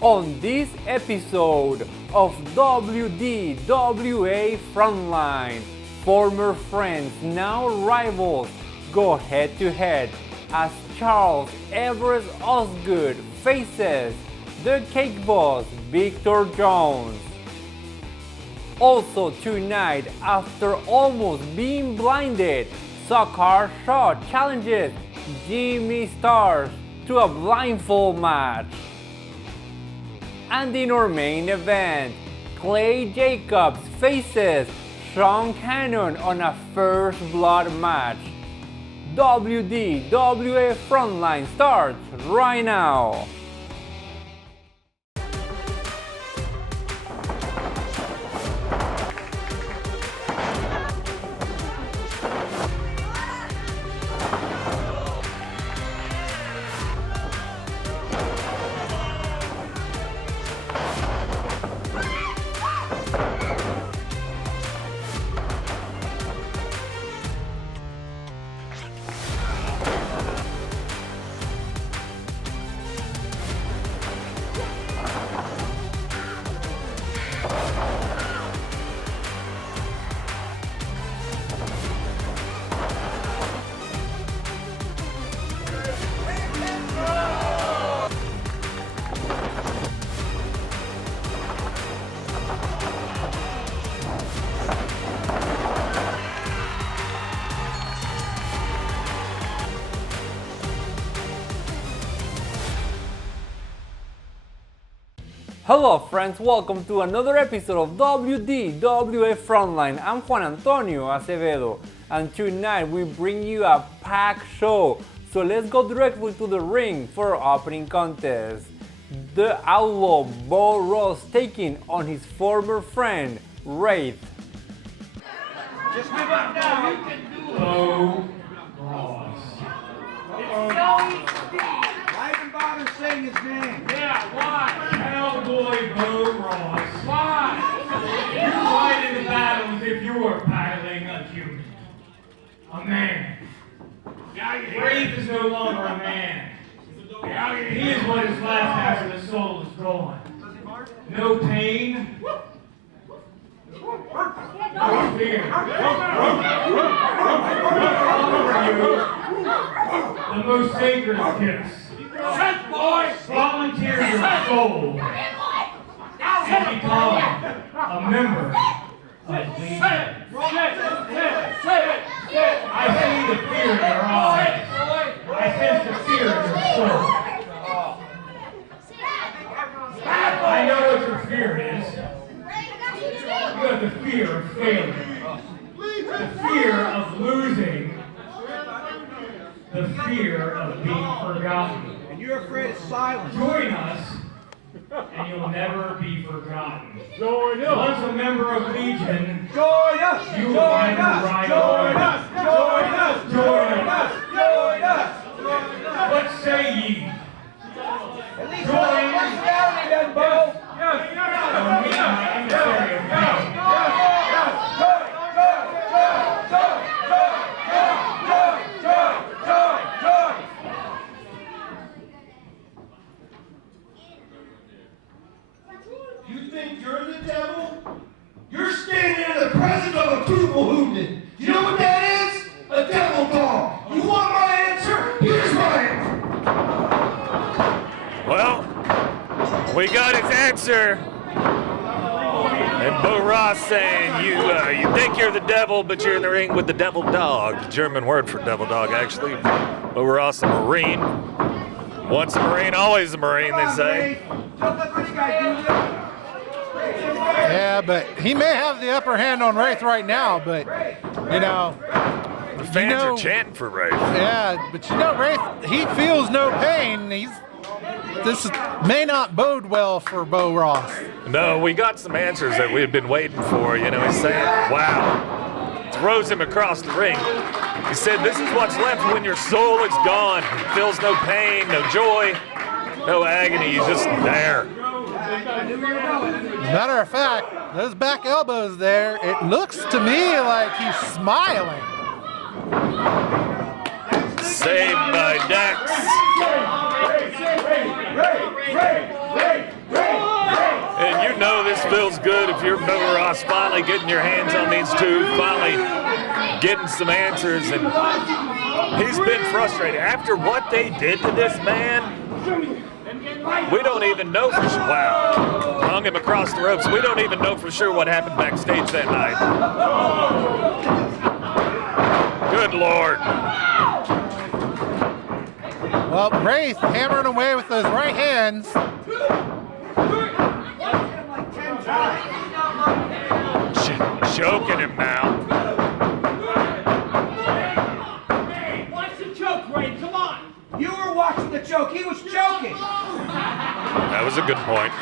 On this episode of WDWA Frontline, former friends, now rivals, go head to head as Charles Everest Osgood faces the Cake Boss Victor Jones. Also tonight, after almost being blinded, Zakar Shah challenges Jimmy Starz to a blindfold match. And in our main event, Clay Jacobs faces Shaun on a first blood match. WDWA Frontline starts right now. Hello friends, welcome to another episode of WDWA Frontline. I'm Juan Antonio Acevedo, and tonight we bring you a packed show. So let's go directly to the ring for our opening contest. The Outlaw Bo Ross taking on his former friend, Wraith. Just give up now, you can do it. Bo Ross. Why even bother saying his name? Yeah, why? Cowboy Bo Ross. Why? You fight in the battle as if you were battling a human. A man. Wraith is no longer a man. He is what is left after the soul is gone. No pain. No fear. The most sacred of gifts. Volunteer your soul and become a member of Legion. I see the fear in your eyes. I sense the fear in your soul. I know what your fear is. You have the fear of failure, the fear of losing, the fear of being forgotten. And you're afraid of silence. Join us, and you'll never be forgotten. Join us. Once a member of Legion, join us. You will never ride away. Join us. Join us. Join us. What say ye? At least join personality then, Bo. Yes. Don't meet my emissary of pain. You think you're the devil? You're standing in the presence of a people hooligan. You know what that is? A devil dog. You want my answer? Here's my answer. Well, we got his answer. And Bo Ross saying you think you're the devil, but you're in the ring with the devil dog. German word for devil dog, actually. Bo Ross, a Marine. Once a Marine, always a Marine, they say. Yeah, but he may have the upper hand on Wraith right now, but, you know... The fans are chanting for Wraith. Yeah, but you know, Wraith, he feels no pain. This may not bode well for Bo Ross. No, we got some answers that we had been waiting for. You know, he's saying, wow. Throws him across the ring. He said, this is what's left when your soul is gone. It feels no pain, no joy, no agony. You're just there. Matter of fact, those back elbows there, it looks to me like he's smiling. Saved by Dex. good if you're Bo Ross finally getting your hands on these two, finally getting some answers. And he's been frustrated. After what they did to this man, we don't even know for sure. Wow. Hung him across the ropes. We don't even know for sure what happened backstage that night. Good Lord. Well, Wraith hammering away with those right hands. Choking him now. Watch the choke, Wraith. Come on. You were watching the choke. He was choking. That was a good point.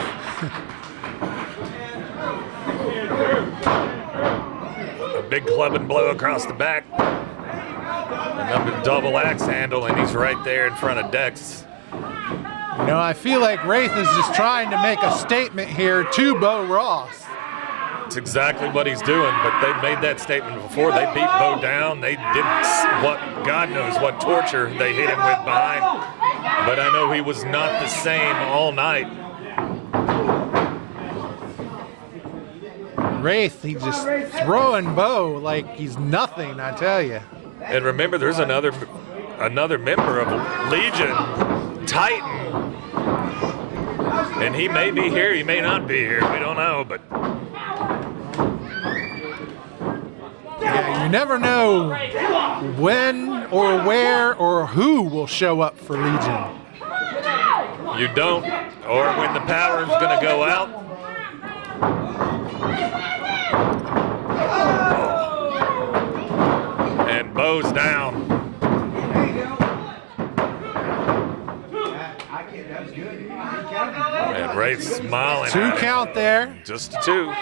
A big club and blow across the back. Another double axe handle, and he's right there in front of Dex. You know, I feel like Wraith is just trying to make a statement here to Bo Ross. It's exactly what he's doing, but they've made that statement before. They beat Bo down. They did what, God knows what torture they hit him with behind. But I know he was not the same all night. Wraith, he's just throwing Bo like he's nothing, I tell you. And remember, there's another member of Legion, Titan. And he may be here, he may not be here. We don't know, but Yeah, you never know when or where or who will show up for Legion. you don't, or when the power's gonna go out. And Bo's down. And Wraith's smiling. 2 at him. count there. Just a 2.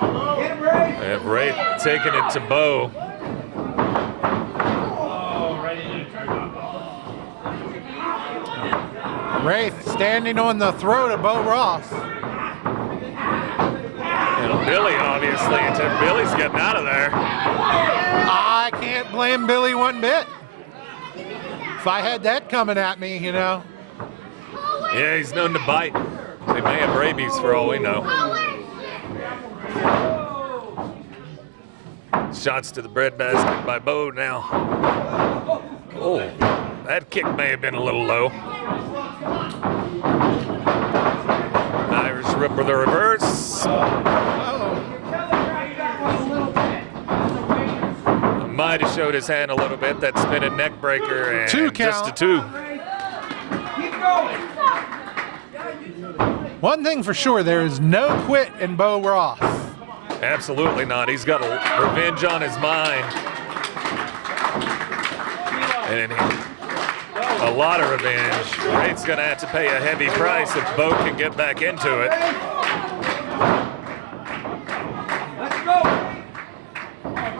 And Wraith taking it to Bo. Wraith standing on the throat of Bo Ross. And Billy, obviously, until Billy's getting out of there. I can't blame Billy one bit. If I had that coming at me, you know. Yeah, he's known to bite. They may have rabies for all we know. Shots to the breadbasket by Bo now. Oh, that kick may have been a little low. Irish Rip with a reverse. Might have showed his hand a little bit. That spinning neck breaker and 2 just a count. 2. One thing for sure, there is no quit in Bo Ross. Absolutely not. He's got revenge on his mind. And a lot of revenge. Wraith's going to have to pay a heavy price if Bo can get back into it.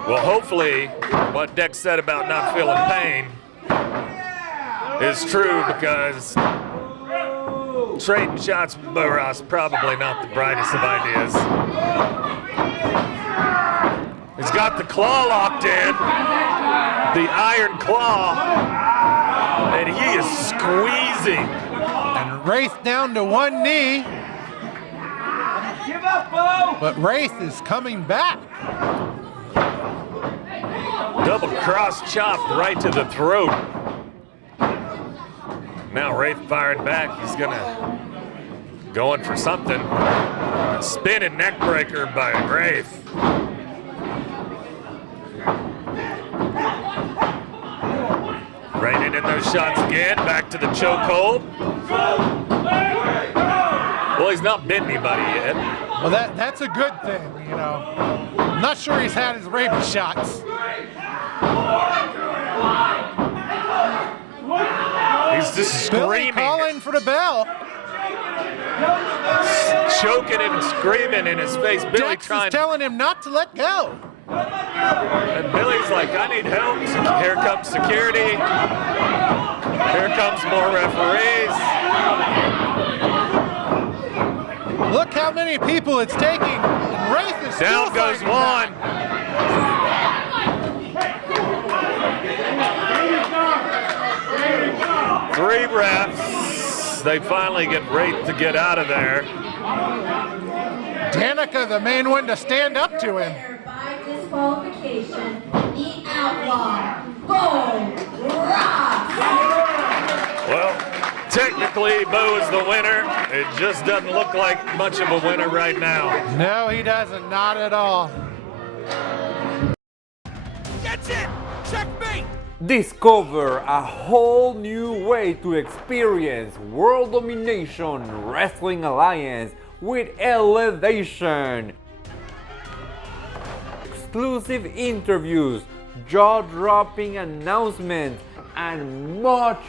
Well, hopefully what Dex said about not feeling pain is true, because trading shots with Bo Ross probably not the brightest of ideas. He's got the claw locked in, the iron claw, and he is squeezing. And Wraith down to one knee. Give up, Bo! But Wraith is coming back. Double cross chop right to the throat. Now Wraith firing back. He's going for something. A spinning neck breaker by Wraith. Raining in those shots again. Back to the chokehold. Well, he's not bit anybody yet. Well, that's a good thing, you know. I'm not sure he's had his rabies shots. He's just Billy screaming. calling for the bell. Choking and screaming in his face. Billy Dex trying is telling him not to let go. And Billy's like, I need help. Here comes security. Here comes more referees. Look how many people it's taking. And Wraith is Down still goes fighting one. back. 3 refs. they finally get Wraith to get out of there. Danica, the main one to stand up to him. By disqualification, the outlaw, Bo Ross. Well, technically, Bo is the winner. It just doesn't look like much of a winner right now. No, he doesn't. Not at all. That's it! Checkmate! Discover a whole new way to experience World Domination Wrestling Alliance with Elevation. Exclusive interviews, jaw-dropping announcements, and much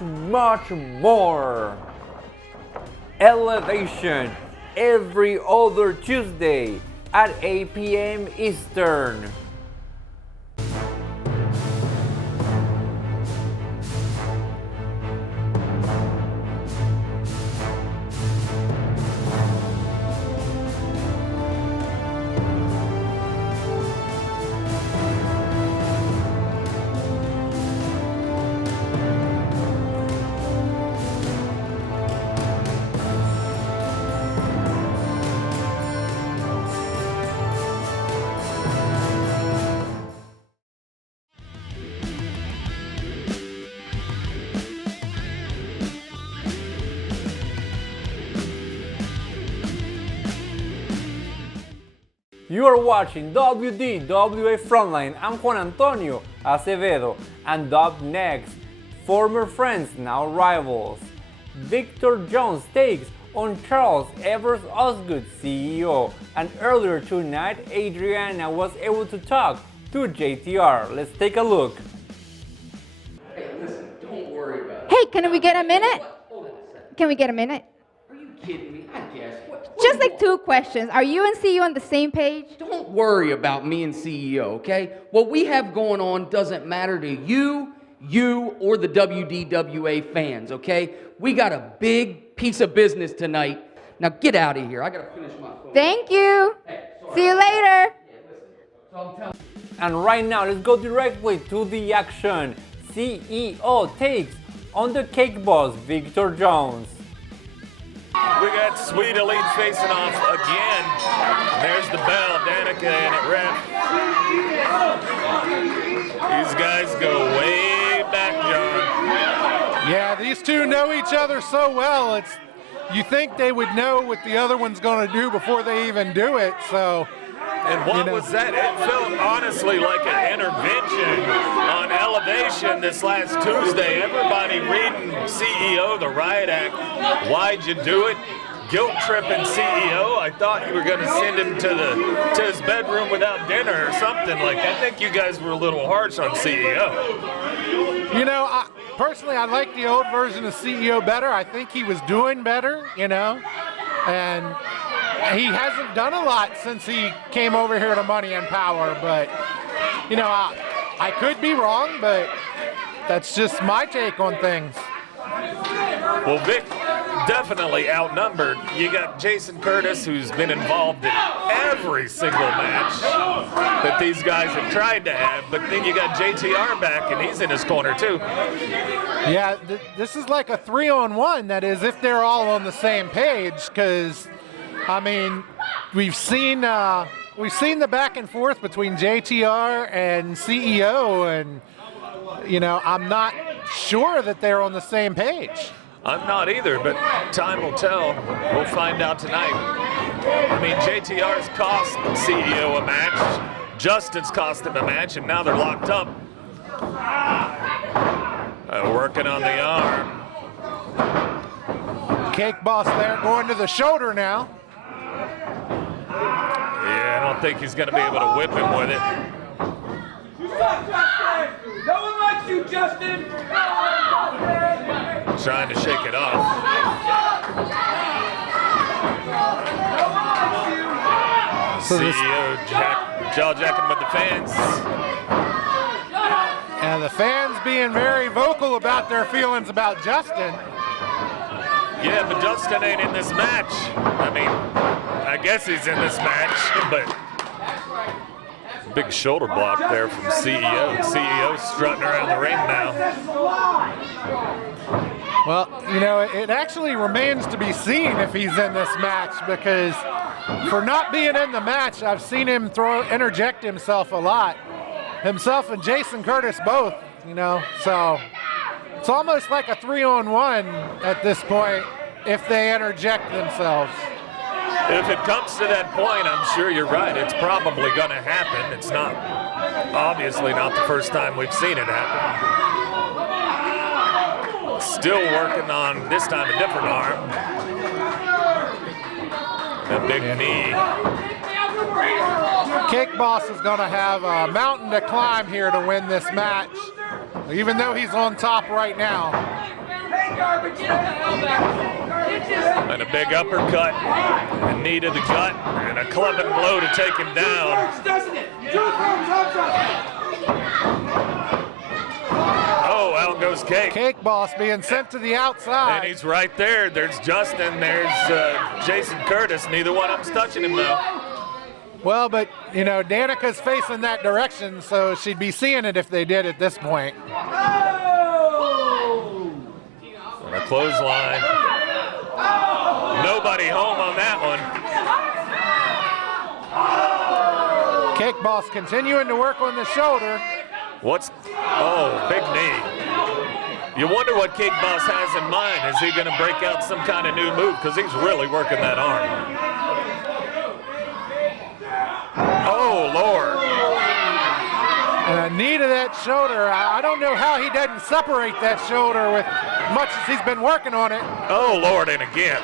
more. Elevation every other Tuesday at 8 p.m. Eastern. You are watching WDWA Frontline. I'm Juan Antonio Acevedo, and up next, former friends, now rivals. Victor Jones takes on Charles Evers Osgood, CEO, and earlier tonight, Adriana was able to talk to JTR. Let's take a look. Hey, listen, don't worry about it. Hey, can we get a minute? Hold on a second. Can we get a minute? Are you kidding me? I guess. Just like 2 questions. Are you and CEO on the same page? Don't worry about me and CEO, okay? What we have going on doesn't matter to you, or the WDWA fans, okay? We got a big piece of business tonight. Now get out of here. I gotta finish my phone. Thank you. Hey, sorry. See you later. So I'm telling And right now, let's go directly to the action. CEO takes on the Cake Boss, Victor Jones. We got Sweet Elite facing off again. There's the bell, Danica and it ref. These guys go way back, John. Yeah, these two know each other so well. You think they would know what the other one's going to do before they even do it. So. And what was that? It felt honestly like an intervention on Elevation this last Tuesday. Everybody reading CEO, the riot act. Why'd you do it? Guilt tripping CEO. I thought you were going to send him to his bedroom without dinner or something like that. I think you guys were a little harsh on CEO. You know, personally, I like the old version of CEO better. I think he was doing better, and he hasn't done a lot since he came over here to Money and Power, but, I could be wrong, but that's just my take on things. Well, Vic definitely outnumbered. You got Jason Curtis, who's been involved in every single match that these guys have tried to have, but then you got JTR back, and he's in his corner, too. Yeah, this is like a 3-on-1, that is, if they're all on the same page, because we've seen the back and forth between JTR and CEO, and I'm not sure that they're on the same page. I'm not either, but time will tell. We'll find out tonight. JTR's cost CEO a match, Justin's cost him a match, and now they're locked up. Working on the arm. Cake Boss there, going to the shoulder now. Yeah, I don't think he's going to be able to whip him with it. You suck, Justin! No one likes you, Justin! Trying to shake it off. CEO jaw-jacking with the fans. And the fans being very vocal about their feelings about Justin. Yeah, but Justin ain't in this match. I guess he's in this match, but big shoulder block there from CEO. CEO's strutting around the ring now. Well, you know, it actually remains to be seen if he's in this match, because for not being in the match, I've seen him interject himself a lot. Himself and Jason Curtis both, you know, so it's almost like a 3-on-1 at this point if they interject themselves. If it comes to that point, I'm sure you're right. It's probably going to happen. It's not, obviously not the first time we've seen it happen. Still working on, this time, a different arm. A big knee. Cake Boss is going to have a mountain to climb here to win this match, even though he's on top right now. And a big uppercut, a knee to the gut, and a clubbing blow to take him down. Oh, out goes Cake. Cake Boss being sent to the outside. And he's right there. There's Justin, there's Jason Curtis. Neither one of them's touching him, though. Well, but, you know, Danica's facing that direction, so she'd be seeing it if they did at this point. And a clothesline. Nobody home on that one. Cake Boss continuing to work on the shoulder. Big knee. You wonder what Cake Boss has in mind. Is he going to break out some kind of new move? Because he's really working that arm. Oh, Lord. And a knee to that shoulder. I don't know how he doesn't separate that shoulder with much as he's been working on it. Oh, Lord, and again.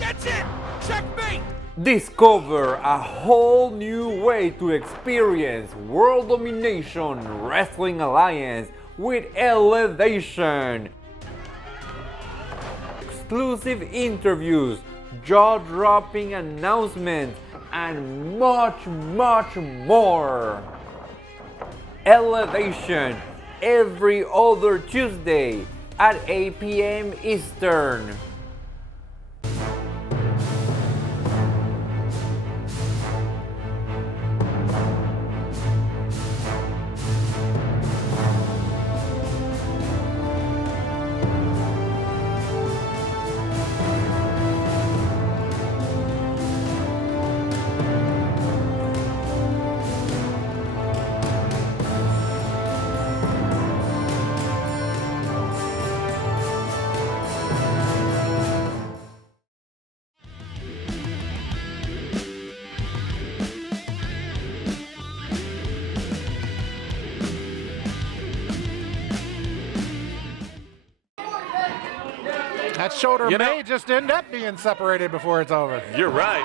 That's it! Checkmate! Discover a whole new way to experience World Domination Wrestling Alliance with Elevation. Exclusive interviews, jaw-dropping announcements, and much, much more. Elevation every other Tuesday at 8 p.m. Eastern. That shoulder may just end up being separated before it's over. You're right.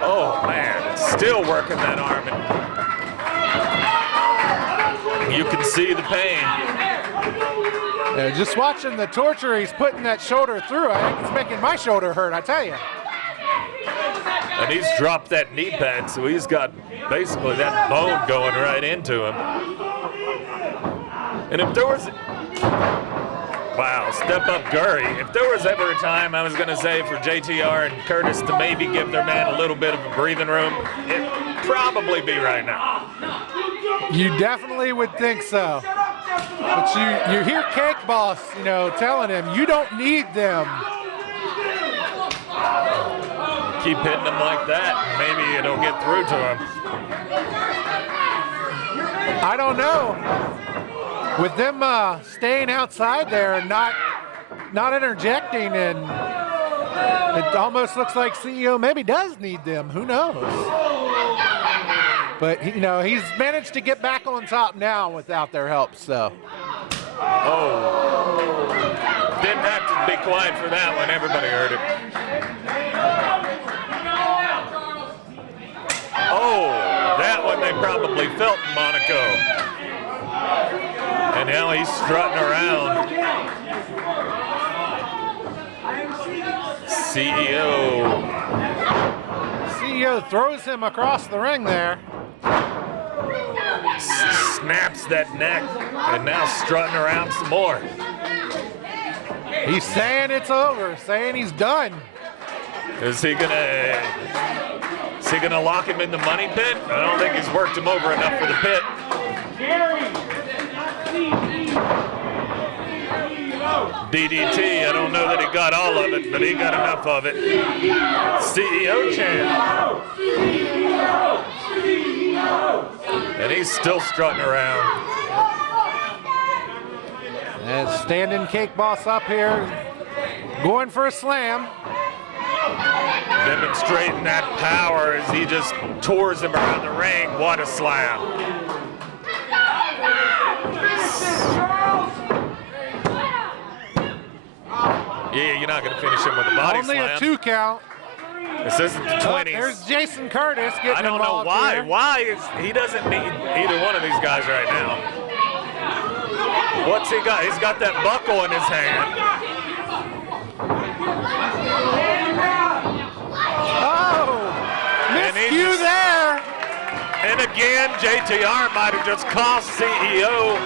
Oh, man. Still working that arm. You can see the pain. Yeah, just watching the torture he's putting that shoulder through, I think it's making my shoulder hurt, I tell you. And he's dropped that knee pad, so he's got basically that bone going right into him. And if there was... Wow, step up Gurry. If there was ever a time I was going to say for JTR and Curtis to maybe give their man a little bit of a breathing room, it'd probably be right now. You definitely would think so. But you hear Cake Boss, you know, telling him, you don't need them. Keep hitting him like that, and maybe it'll get through to him. I don't know. With them staying outside there and not interjecting, and it almost looks like CEO maybe does need them. Who knows? But you know, he's managed to get back on top now without their help. So. Oh, didn't have to be quiet for that one. Everybody heard it. Oh, that one they probably felt in Monaco. And now he's strutting around. CEO throws him across the ring there. Snaps that neck, and now strutting around some more. He's saying it's over, saying he's done. Is he gonna Is he gonna lock him in the money pit? I don't think he's worked him over enough for the pit. DDT, I don't know that he got all of it, but he got enough of it. CEO chant. And he's still strutting around. And standing Cake Boss up here, going for a slam. Demonstrating that power as he just tours him around the ring. What a slam. Yeah, you're not going to finish him with a body Only slam. a 2 count. This isn't the 20s. There's Jason Curtis getting I don't know involved why. here. Why is he doesn't need either one of these guys right now? What's he got? He's got that buckle in his hand. Oh, miscue there. And again, JTR might have just cost CEO.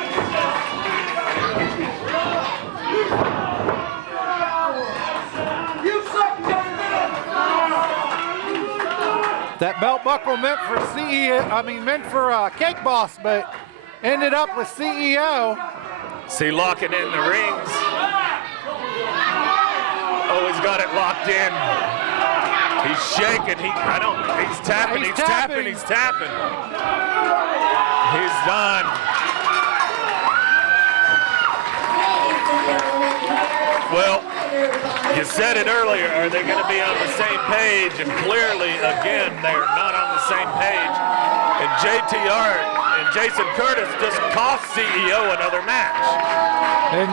That belt buckle meant for Cake Boss, but ended up with CEO. See, locking in the rings. Oh, he's got it locked in. He's shaking. He's tapping. He's tapping. He's tapping. He's done. Well, you said it earlier. Are they going to be on the same page? And clearly, again, they're not on the same page. And JTR and Jason Curtis just cost CEO another match. And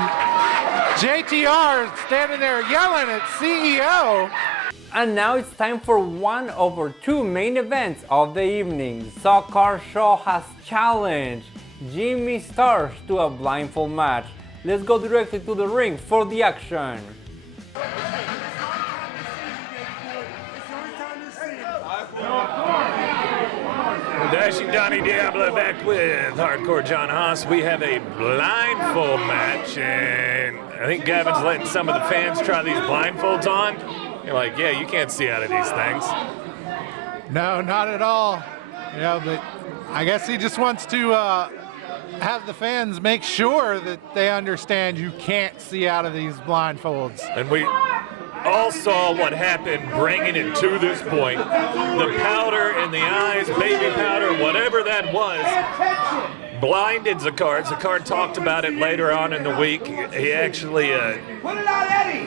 JTR standing there yelling at CEO. And now it's time for one of our 2 main events of the evening. Zakar Shaw has challenged Jimmy Starz to a blindfold match. Let's go directly to the ring for the action. Dashing Donnie Diablo back with Hardcore John Haas. We have a blindfold match, and I think Gavin's letting some of the fans try these blindfolds on. You're like, yeah, you can't see out of these things. No, not at all. Yeah, but I guess he just wants to have the fans make sure that they understand you can't see out of these blindfolds. And we all saw what happened bringing it to this point. The powder in the eyes, baby powder, whatever that was, blinded Zakar. Zakar talked about it later on in the week. He actually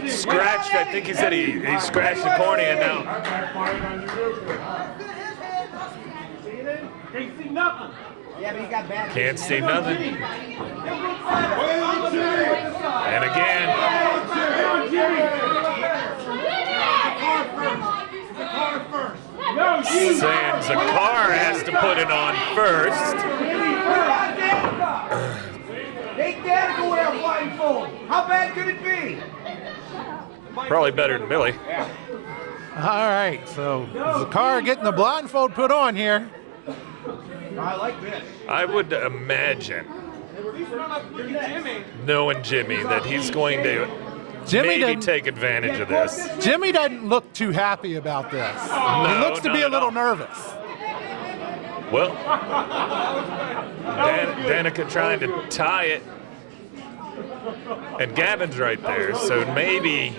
scratched, I think he said he scratched the cornea now. Can't see nothing. And again. Saying Zakar has to put it on first. Take that to go wear a blindfold. How bad could it be? Probably better than Billy. All right, so Zakar getting the blindfold put on here. I like this. I would imagine, knowing Jimmy, that he's going to maybe take advantage of this. Jimmy doesn't look too happy about this. No, he looks to be a little nervous. Well, Danica trying to tie it, and Gavin's right there, so maybe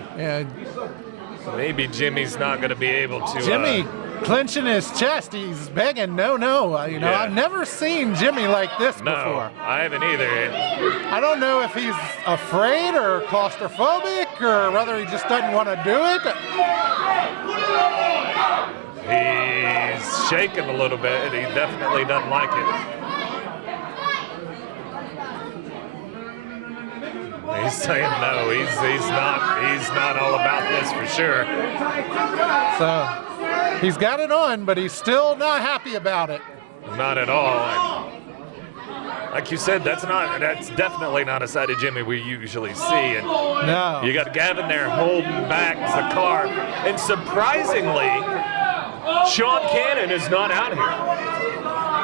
Jimmy's not going to be able to. Jimmy clenching his chest, he's begging, no. I've never seen Jimmy like this before. No, I haven't either. I don't know if he's afraid or claustrophobic or whether he just doesn't want to do it. He's shaking a little bit. He definitely doesn't like it. He's saying no. He's not all about this for sure. So he's got it on, but he's still not happy about it. Not at all. Like you said, that's definitely not a side of Jimmy we usually see. And no. You got Gavin there holding back Zakar, and surprisingly, Shaun Cannon is not out here.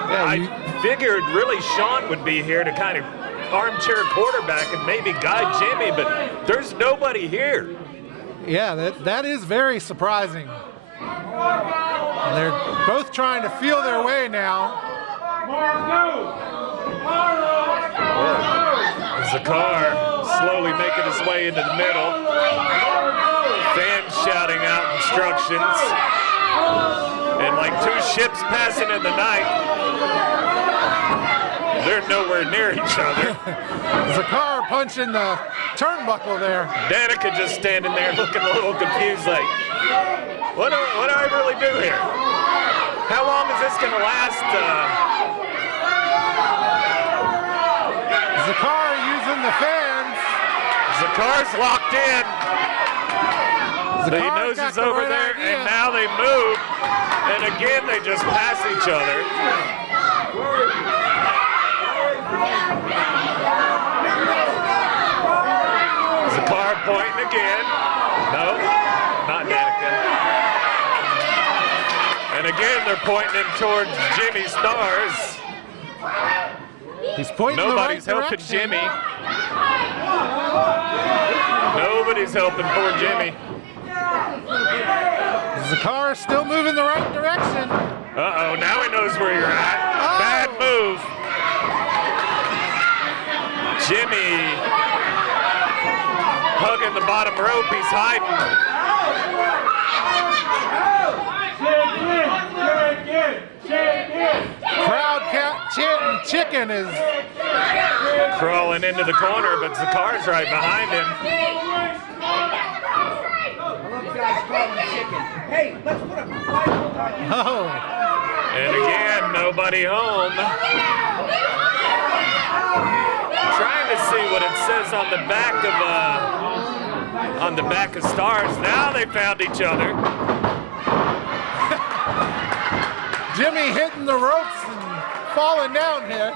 I figured really Shaun would be here to kind of armchair quarterback and maybe guide Jimmy, but there's nobody here. Yeah, that is very surprising. They're both trying to feel their way now. Zakar slowly making his way into the middle. Fans shouting out instructions. And like two ships passing in the night, they're nowhere near each other. Zakar punching the turnbuckle there. Danica just standing there looking a little confused like, what do I really do here? How long is this going to last? Zakar using the fans. Zakar's locked in. He knows he's over there, and now they move. And again, they just pass each other. Zakar pointing again. No, not Danica. And again, they're pointing him towards Jimmy Starz. He's pointing Nobody's the right helping direction. Jimmy. Nobody's helping poor Jimmy. Zakar still moving the right direction. Uh-oh, now he knows where you're at. Oh. Bad move. Jimmy hugging the bottom rope. He's hiding. Crowd chanting chicken is Crawling into the corner, but Zakar's right behind him. oh. And again, nobody home. Trying to see what it says on the back of Starz. Now they found each other. Jimmy hitting the ropes and falling down here.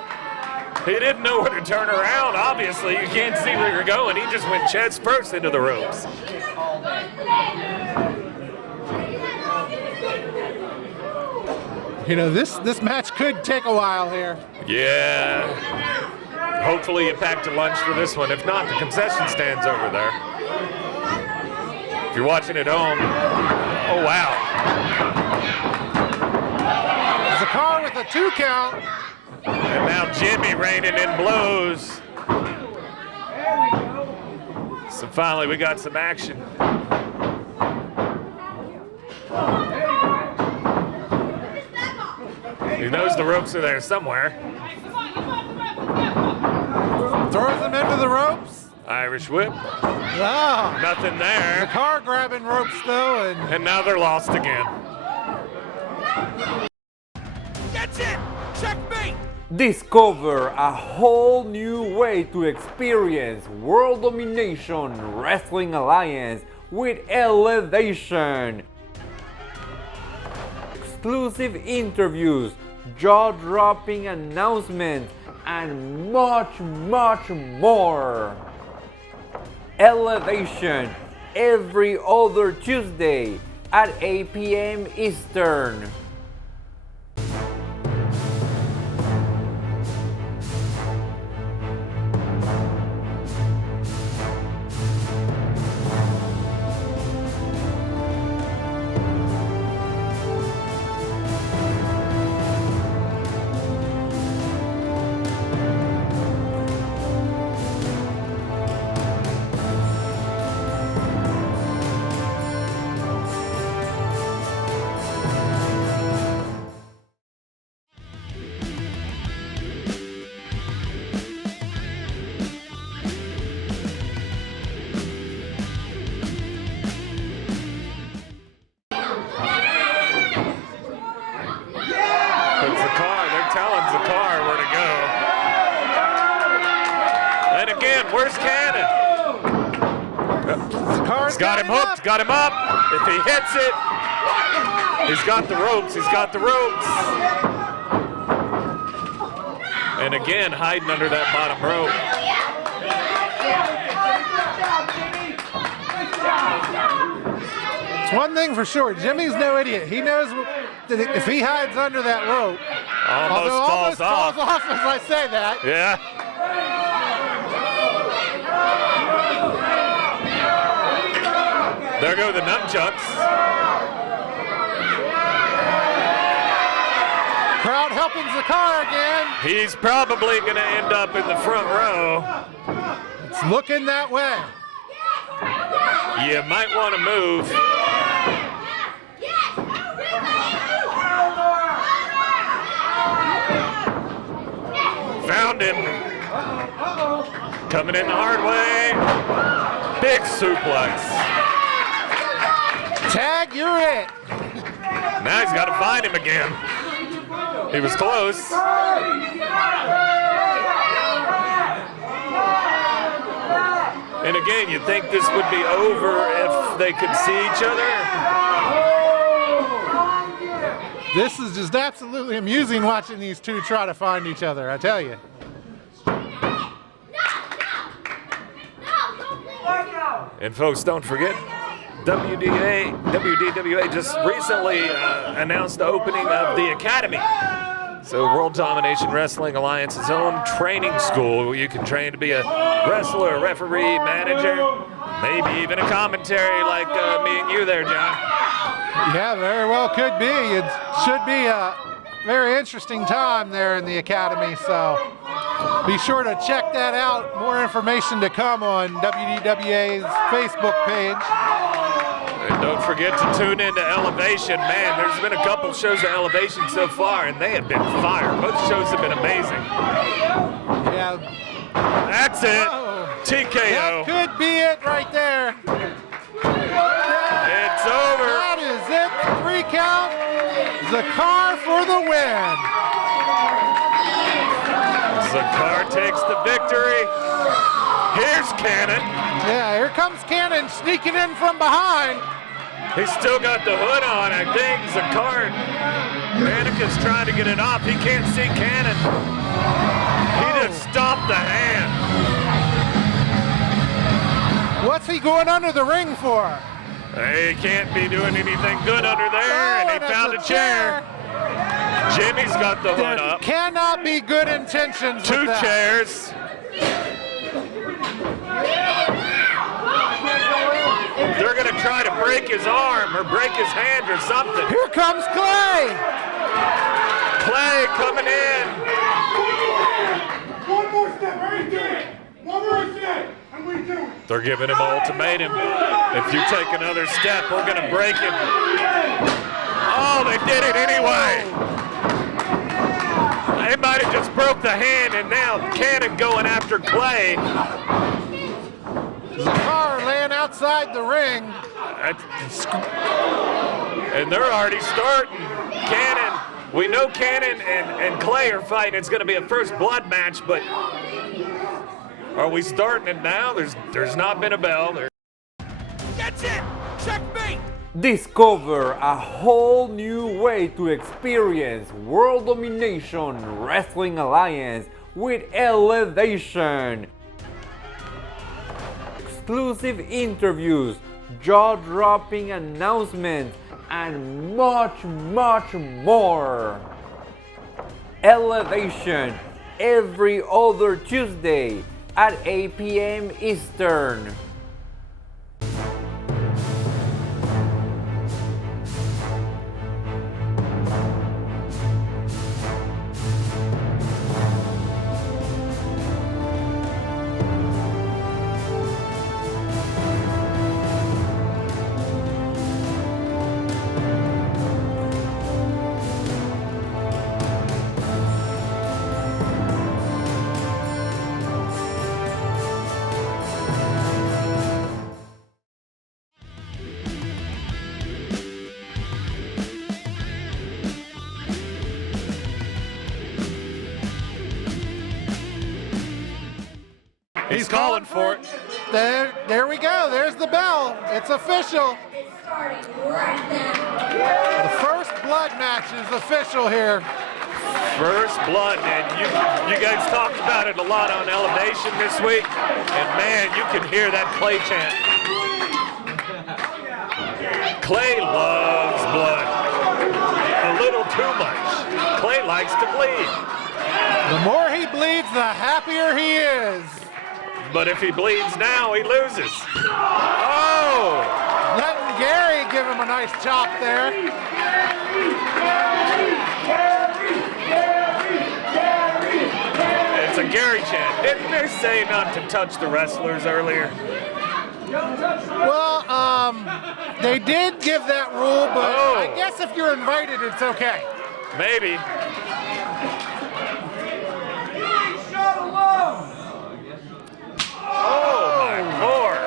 He didn't know where to turn around, obviously. You can't see where you're going. He just went chest first into the ropes. You know, this match could take a while here. Yeah. Hopefully you packed a lunch for this one. If not, the concession stand's over there. If you're watching at home, oh wow. Zakar with a 2 count. And now Jimmy raining in blows. So finally we got some action. He knows the ropes are there somewhere. Throws him into the ropes. Irish whip. Oh. Nothing there. Zakar grabbing ropes though, And now they're lost again. That's it! Checkmate! Discover a whole new way to experience World Domination Wrestling Alliance with Elevation. Exclusive interviews, jaw-dropping announcements, and much, much more. Elevation every other Tuesday at 8 p.m. Eastern. But Zakar, they're telling Zakar where to go. And again, where's Cannon? Zakar's He's got him hooked, got him up. If he hits it, he's got the ropes, he's got the ropes. And again, hiding under that bottom rope. It's one thing for sure, Jimmy's no idiot. He knows that if he hides under that rope, Almost falls off. falls off as I say that. Yeah. There go the nunchucks. helping Zakar again. He's probably going to end up in the front row. It's looking that way. You might want to move. Found him. Coming in the hard way. Big suplex. Tag, you're it. Now he's got to find him again. He was close. And again, you'd think this would be over if they could see each other. This is just absolutely amusing watching these two try to find each other, I tell you. And folks, don't forget, WDWA just recently announced the opening of the Academy. So World Domination Wrestling Alliance's own training school where you can train to be a wrestler, referee, manager, maybe even a commentary like me and you there, John. Yeah, very well could be. It should be a very interesting time there in the Academy, so be sure to check that out. More information to come on WDWA's Facebook page. And don't forget to tune in to Elevation. Man, there's been a couple shows of Elevation so far, and they have been fire. Both shows have been amazing. Yeah. That's it. TKO. That could be it right there. It's over. That is it. 3 count. Zakar for the win. Zakar takes the victory. Here's Cannon. Yeah, here comes Cannon sneaking in from behind. He's still got the hood on, I think. Zakar, Mannequin's trying to get it off. He can't see Cannon. He just stomped the hand. What's he going under the ring for? He can't be doing anything good under there, and he found a chair. Jimmy's got the hood up. Cannot be good intentions. 2 chairs. They're going to try to break his arm or break his hand or something. Here comes Clay. Clay coming in. One more step right there. One more step, and we do it. They're giving him an ultimatum. If you take another step, we're going to break him. Oh, they did it anyway. They might have just broke the hand, and now Cannon going after Clay. Zakar laying outside the ring. And they're already starting. Cannon, we know Cannon and Clay are fighting. It's going to be a first blood match, but are we starting it now? There's not been a bell. That's it. Checkmate. Discover a whole new way to experience World Domination Wrestling Alliance with Elevation. Exclusive interviews, jaw-dropping announcements, and much, much more. Elevation every other Tuesday at 8 p.m. Eastern. He's calling for it. There we go. There's the bell. It's official. The first blood match is official here. First blood, and you guys talked about it a lot on Elevation this week, and man, you can hear that Clay chant. Clay loves blood. A little too much. Clay likes to bleed. The more he bleeds, the happier he is. But if he bleeds now, he loses. Oh! Letting Gary give him a nice chop there. That's a Gary chant. Didn't they say not to touch the wrestlers earlier? Well, they did give that rule, but I guess if you're invited, it's okay. Maybe. Oh, my Lord.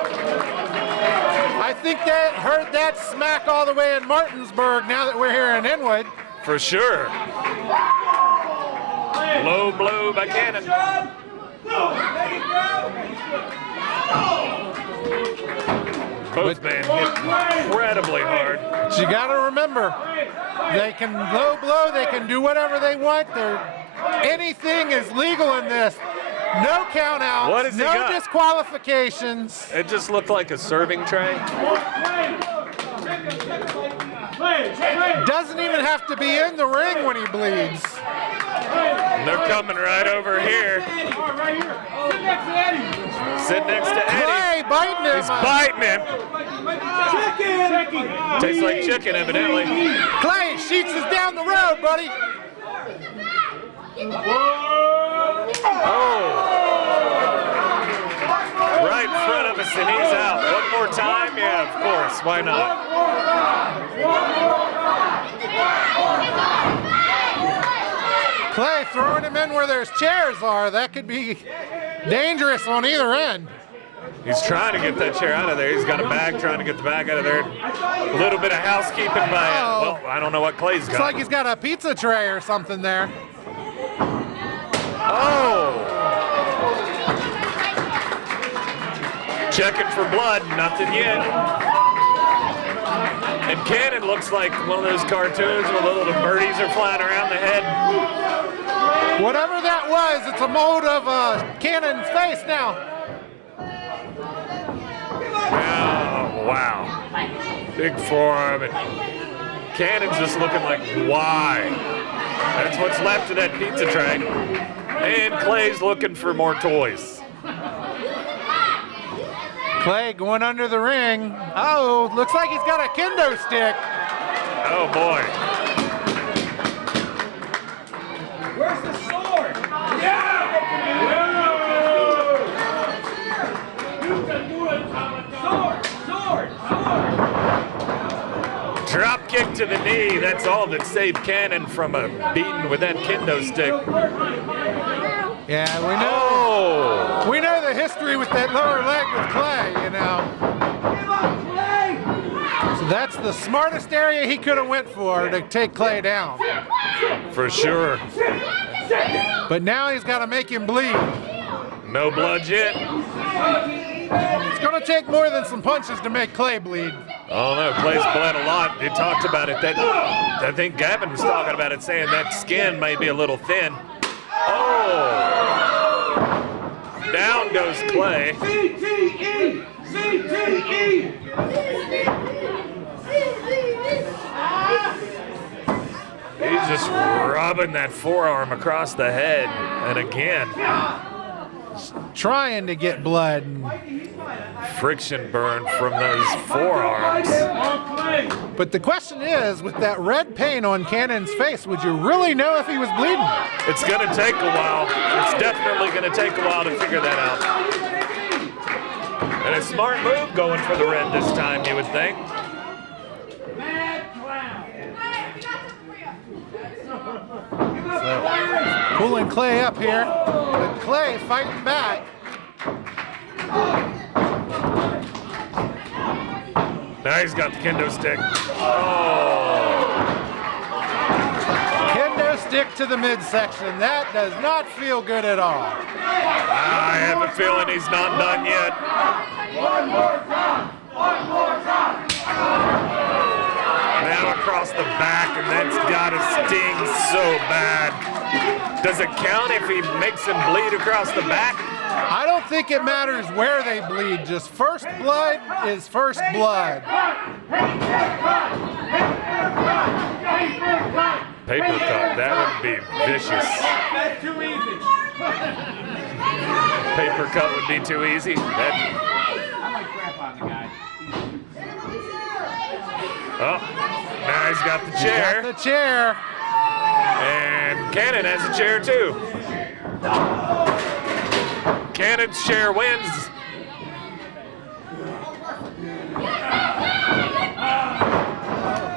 I think that heard that smack all the way in Martinsburg now that we're here in Inwood. For sure. Low blow by Cannon. Both men hit incredibly hard. But you got to remember, they can low blow, they can do whatever they want. Anything is legal in this. No count outs, What has he no got? disqualifications. It just looked like a serving tray. Doesn't even have to be in the ring when he bleeds. And they're coming right over here. Sit next to Eddie. Clay biting him. He's biting him. Tastes like chicken, evidently. Clay, Sheets is down the road, buddy. Oh. Right in front of us, and he's out. One more time? Yeah, of course. Why not? Clay throwing him in where there's chairs are. That could be dangerous on either end. He's trying to get that chair out of there. He's got a bag, trying to get the bag out of there. A little bit of housekeeping by, well, I don't know what Clay's got. Looks like he's got a pizza tray or something there. Oh! Checking for blood, nothing yet. And Cannon looks like one of those cartoons where the little birdies are flying around the head. Whatever that was, it's a mold of Cannon's face now. Oh, wow. Big forearm. And Cannon's just looking like, why? That's what's left of that pizza tray. And Clay's looking for more toys. Clay going under the ring. Oh, looks like he's got a kendo stick. Oh, boy. Where's the sword? Yeah! You can do it, Sword! Drop kick to the knee. That's all that saved Cannon from a beating with that kendo stick. Yeah, we know. Oh! We know the history with that lower leg with Clay, you know. So that's the smartest area he could have went for to take Clay down. For sure. But now he's got to make him bleed. No blood yet. It's going to take more than some punches to make Clay bleed. Oh no, Clay's bled a lot. He talked about it. I think Gavin was talking about it, saying that skin may be a little thin. Oh! Down goes Clay. CTE! He's just rubbing that forearm across the head. And again, Trying to get blood. friction burn from those forearms. But the question is, with that red paint on Cannon's face, would you really know if he was bleeding? It's going to take a while. It's definitely going to take a while to figure that out. And a smart move going for the red this time, you would think. So, pulling Clay up here, but Clay fighting back. Now he's got the kendo stick. Oh! Kendo stick to the midsection. That does not feel good at all. I have a feeling he's not done yet. One more time! Now across the back, and that's gotta sting so bad. Does it count if he makes him bleed across the back? I don't think it matters where they bleed. Just first blood is first blood. Paper cut, that would be vicious. That's too easy. Paper cut would be too easy. Oh, now he's got the chair. Got the chair. And Cannon has a chair too. Cannon's chair wins.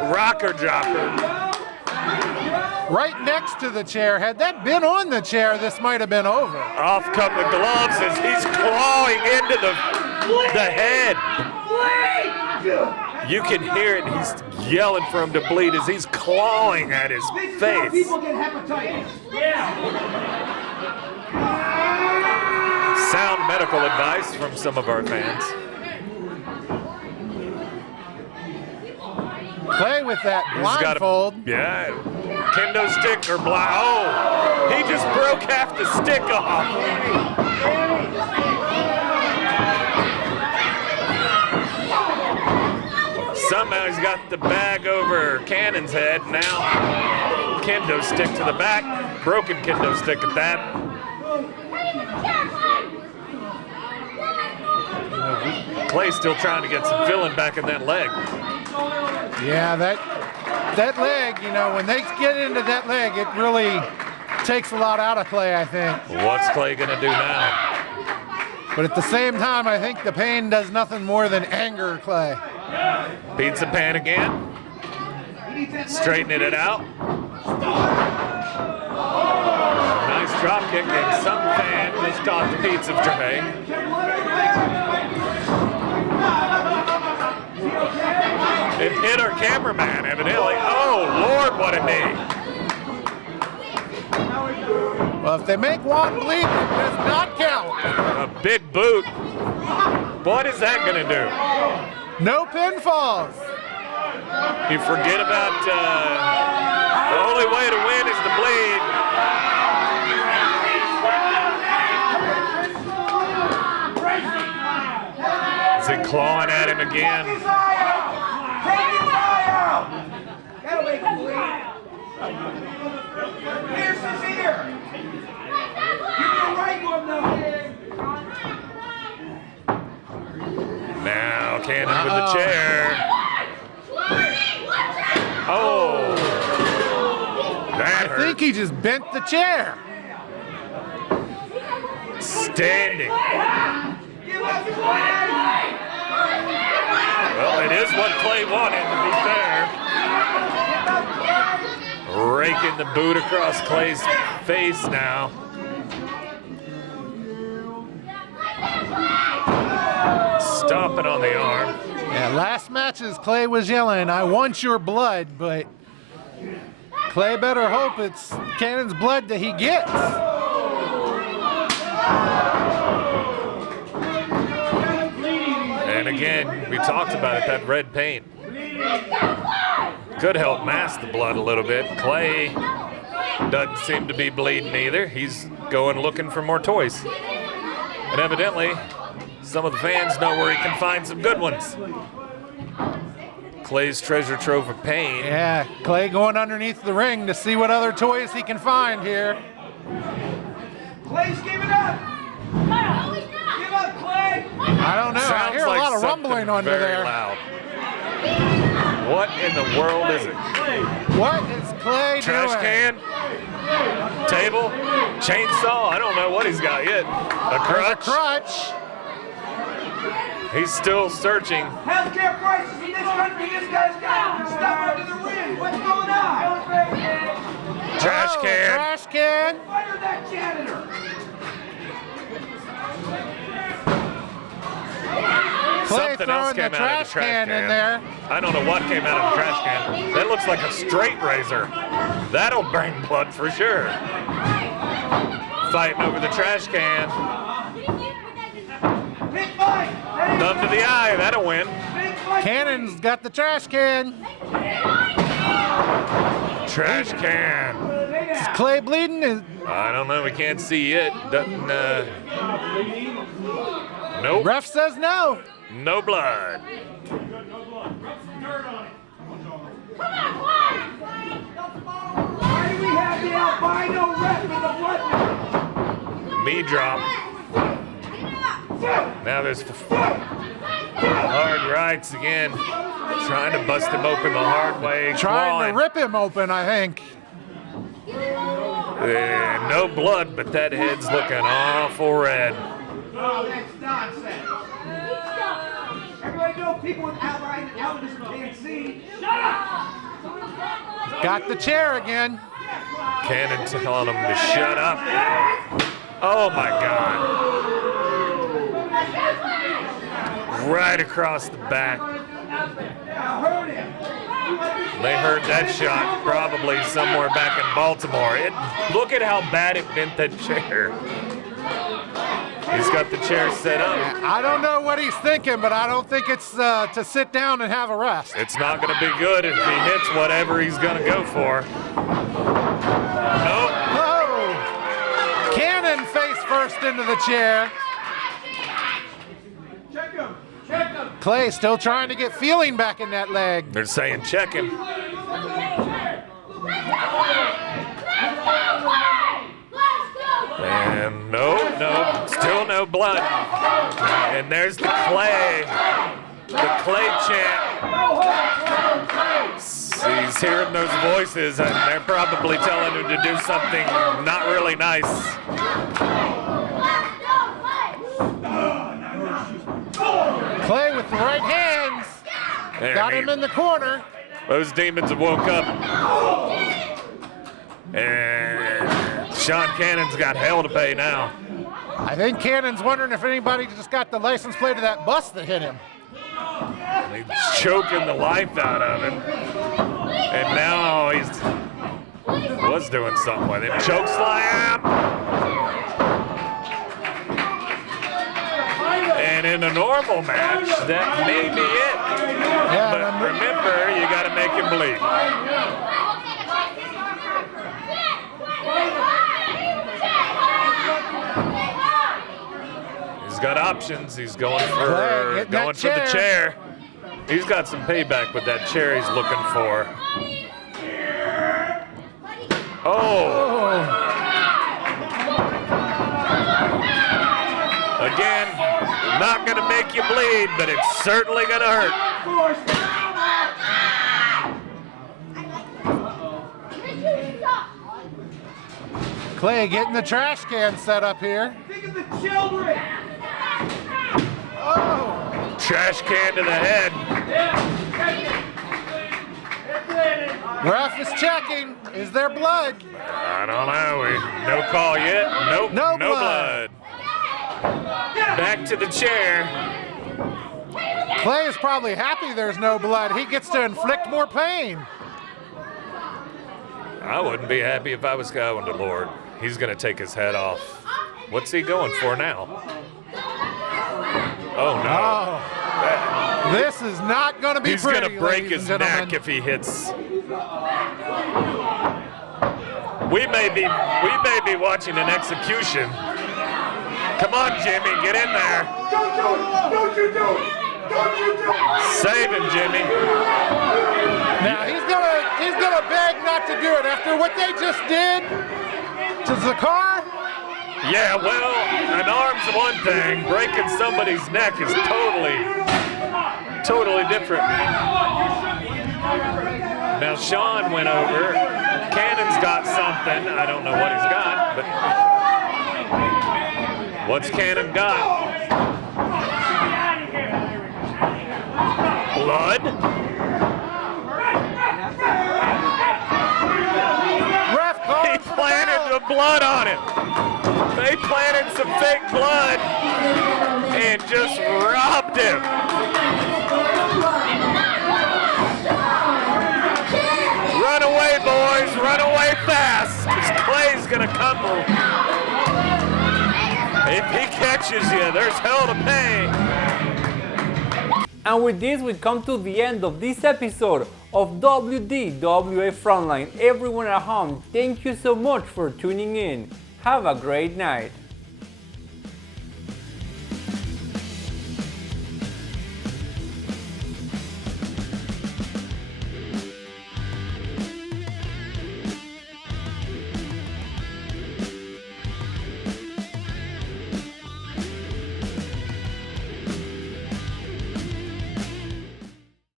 Rocker dropper. Right next to the chair. Had that been on the chair, this might have been over. Off come the gloves as he's clawing into the head. You can hear it. He's yelling for him to bleed as he's clawing at his face. People get hepatitis. Sound medical advice from some of our fans. Clay with that He's got blindfold. Yeah. Kendo stick or blind. Oh, he just broke half the stick off. Somehow he's got the bag over Cannon's head. Now, kendo stick to the back. Broken kendo stick at that. Clay's still trying to get some filling back in that leg. Yeah, that leg, you know, when they get into that leg, it really takes a lot out of Clay, I think. What's Clay gonna do now? But at the same time, I think the pain does nothing more than anger Clay. Beats the pan again. Straightening it out. Nice drop kick, and some fan just caught the pizza tray. It hit our cameraman, evidently. Oh, Lord, what a knee. Well, if they make one bleed, it does not count. A big boot. What is that going to do? No pinfalls. You forget about the only way to win is to bleed. Is he clawing at him again? Here's his ear. Give me the right one, though. Now Cannon with the chair. Oh. That I think he just bent the chair. Standing. Well, it is what Clay wanted, to be fair. Raking the boot across Clay's face now. Stomping on the arm. Yeah, last matches Clay was yelling, "I want your blood," but Clay better hope it's Cannon's blood that he gets. And again, we talked about it, that red paint could help mask the blood a little bit. Clay doesn't seem to be bleeding either. He's going looking for more toys. And evidently, some of the fans know where he can find some good ones. Clay's treasure trove of pain. Yeah, Clay going underneath the ring to see what other toys he can find here. Clay's giving up. Give up, Clay. I don't know. I Sounds hear like a lot of something rumbling under very there. loud. What in the world is it? What is Clay Trash doing? can? Table? Chainsaw? I don't know what he's got yet. A There's a crutch? crutch. He's still searching. Healthcare prices in this country. This guy's got stuff under the ring. What's going on? Trash Oh, can. Trash can. Fire that janitor. Clay Something else throwing came the out of trash the trash can can. in there. I don't know what came out of the trash can. That looks like a straight razor. That'll bring blood for sure. Fighting over the trash can. Big fight. Thumb to the eye. That'll win. Big fight. Cannon's got the trash can. Trash can. Is Clay bleeding? I don't know. We can't see it. Doesn't. Nope. Ref says no. No blood. Why do we have the albino ref in the blood? Knee drop. Now there's hard rights again. Trying to bust him open the hard way. Trying clawing. to rip him open, I think. No blood, but that head's looking awful red. Oh, that's nonsense. Everybody knows people with albinism can't see. Shut up! Got the chair again. Cannon telling him to shut up. Oh my God. Right across the back. They heard that shot probably somewhere back in Baltimore. Look at how bad it bent that chair. He's got the chair set up. I don't know what he's thinking, but I don't think it's to sit down and have a rest. It's not going to be good if he hits whatever he's going to go for. Nope. Oh! Cannon face first into the chair. Check him! Check him! Clay still trying to get feeling back in that leg. They're saying check him. And no, still no blood. And there's the Clay chant. He's hearing those voices, and they're probably telling him to do something not really nice. Clay with the right hands. There Got he- him in the corner. Those demons have woke up. And Sean Cannon's got hell to pay now. I think Cannon's wondering if anybody just got the license plate of that bus that hit him. He's choking the life out of him. And now he was doing something with him. Choke slam. And in a normal match, that may be it. Yeah, But remember, you got to make him bleed. He's got options. He's going for the chair. He's got some payback with that chair he's looking for. Oh. Again, not going to make you bleed, but it's certainly going to hurt. Clay getting the trash can set up here. Think of the children! Oh! Trash can to the head. Ref is checking. Is there blood? I don't know. No call yet. Nope. No blood. Back to the chair. Clay is probably happy there's no blood. He gets to inflict more pain. I wouldn't be happy if I was going to Lord. He's going to take his head off. What's he going for now? Oh, no. Oh, this is not going to be He's pretty, going to break ladies his and gentlemen. neck if he hits. We may be watching an execution. Come on, Jimmy, get in there. Don't do it! Don't you do it! Don't you do it! Save him, Jimmy. Now he's gonna beg not to do it after what they just did to Zakar. Yeah, well, an arm's one thing. Breaking somebody's neck is totally different. Now Shaun went over. Cannon's got something. I don't know what he's got, but what's Cannon got? Blood? Ref calling He for the planted foul. the blood on him. They planted some fake blood and just robbed him. Run away, boys. Run away fast, because Clay's going to come. If he catches you, there's hell to pay. And with this, we come to the end of this episode of WDWA Frontline. Everyone at home, thank you so much for tuning in. Have a great night.